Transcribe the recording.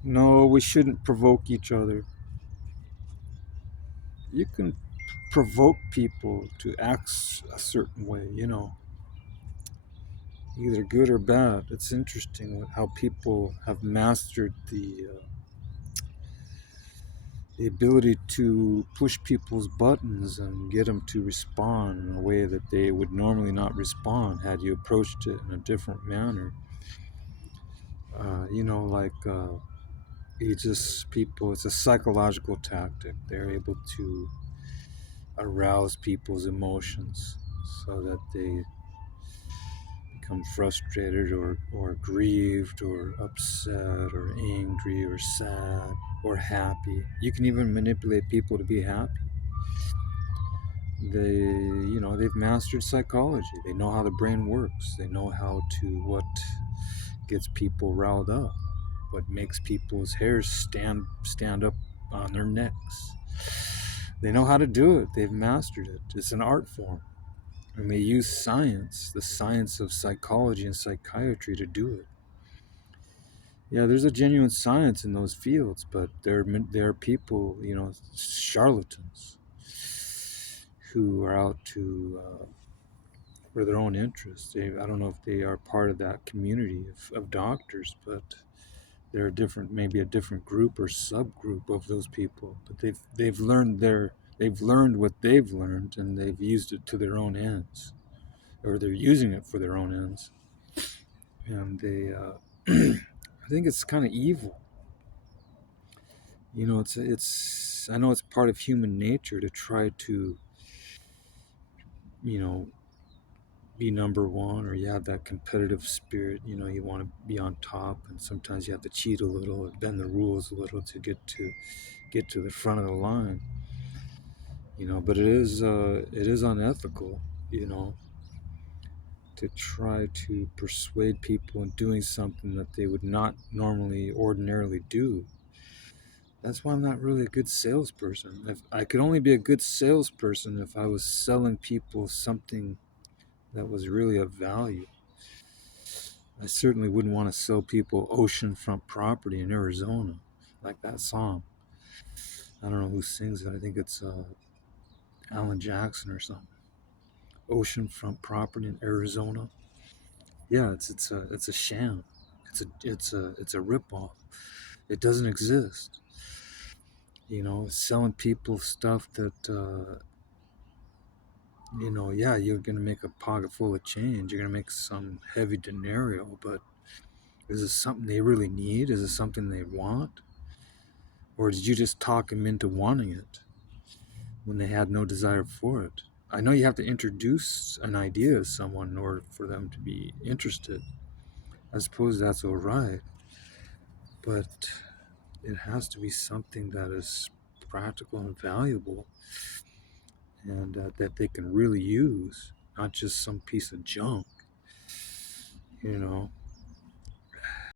No, we shouldn't provoke each other. You can provoke people to act a certain way, either good or bad. It's interesting how people have mastered the ability to push people's buttons and get them to respond in a way that they would normally not respond had you approached it in a different manner. Like people, it's a psychological tactic. They're able to arouse people's emotions so that they become frustrated or grieved or upset or angry or sad or happy. You can even manipulate people to be happy. They've mastered psychology. They know how the brain works. They know what gets people riled up, what makes people's hairs stand up on their necks. They know how to do it. They've mastered it. It's an art form. And they use science, the science of psychology and psychiatry, to do it. Yeah, there's a genuine science in those fields, but there are people, charlatans, who are out to for their own interests. I don't know if they are part of that community of doctors, but they're maybe a different group or subgroup of those people. But they've learned what they've learned, and they've used it to their own ends, or they're using it for their own ends, and I think it's kind of evil. It's I know it's part of human nature to try to, you know, be number one, or you have that competitive spirit. You want to be on top, and sometimes you have to cheat a little and bend the rules a little to get to the front of the line. But it is unethical, you know, to try to persuade people in doing something that they would not normally ordinarily do. That's why I'm not really a good salesperson. If I could only be a good salesperson if I was selling people something that was really of value. I certainly wouldn't want to sell people oceanfront property in Arizona, like that song. I don't know who sings it. I think it's Alan Jackson or something. Oceanfront property in Arizona. Yeah, it's a sham. It's a ripoff. It doesn't exist. Selling people stuff that yeah, you're gonna make a pocket full of change. You're gonna make some heavy denario, but is this something they really need? Is it something they want? Or did you just talk them into wanting it when they had no desire for it? I know you have to introduce an idea to someone in order for them to be interested. I suppose that's all right, but it has to be something that is practical and valuable, and that they can really use, not just some piece of junk, you know.